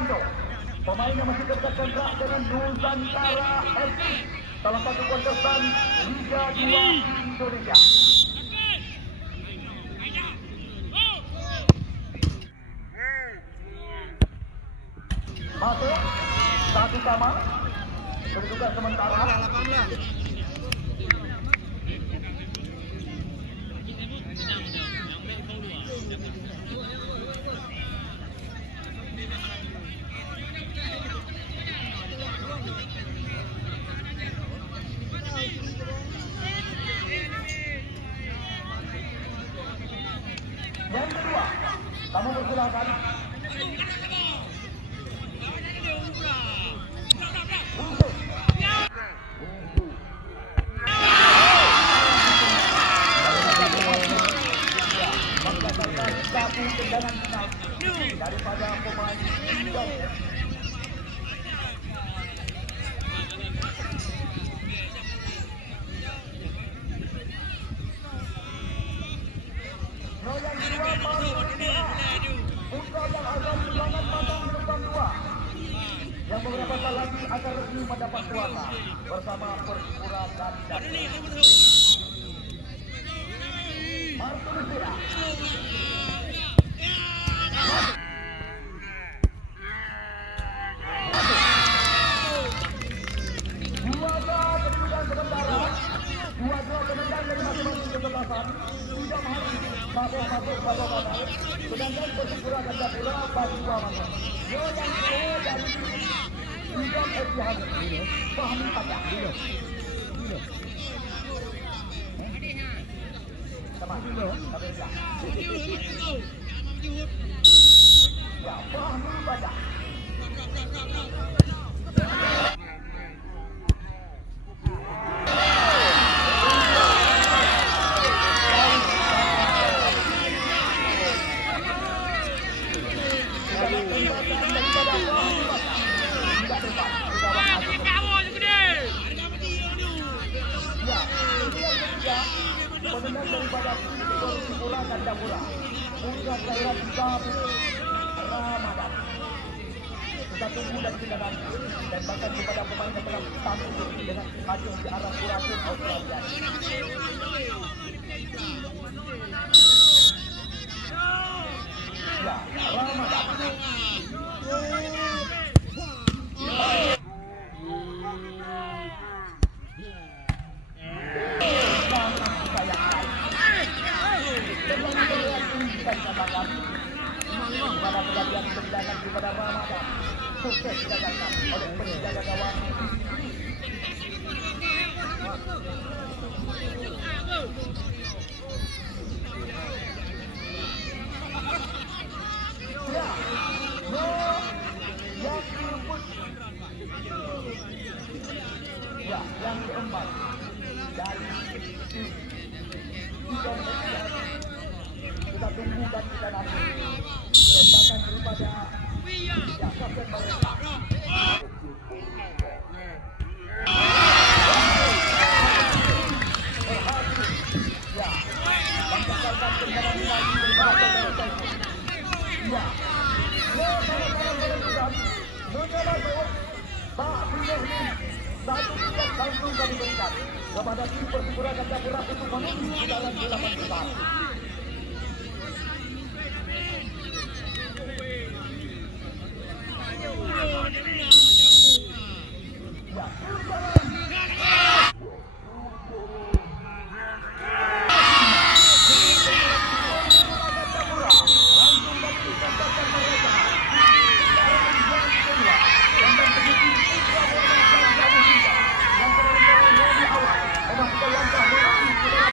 Susanto. Pemain yang masih dekat kontrak dengan Nusantara FC. Salah satu kontestan Liga 2 Indonesia. Masuk satu sama kedudukan sementara. Yang kedua, kamu persilahkan. Satu tendangan final daripada pemain Indon. Yang kedua baru Putra yang akan serangan matang di depan dua. Yang beberapa saat lagi akan resmi mendapat kuasa bersama Persipura dan Martinus Vera. Dua penendang dari masing-masing kesebelasan sudah masuk babak. Sedangkan Persipura dan Japura bagi dua masuk. Yang kedua dari Indon FC Fahmi Pajak. Ya, Fahmi Pajak. Penendang daripada Persipura dan Japura putra kelahiran Sabtu Ramadan. Kita tunggu dan kita nanti dan bahkan kepada pemain yang telah tampil dengan hajung di arah Kuracun Australia. Ya, Ramadan. Pada kejadian tendangan kepada Ramadan sukses digagalkan oleh penjaga gawang. Ya, yang keempat. Ya, yang keempat dari kita tunggu dan kita nanti tembakan daripada ya kapten mereka. Ya, bangsakan tendangan lagi daripada mereka. Ya, mencoba Pak Binohni satu tiket langsung kami berikan kepada tim Persipura dan Japura untuk menuju putaran 8 besar.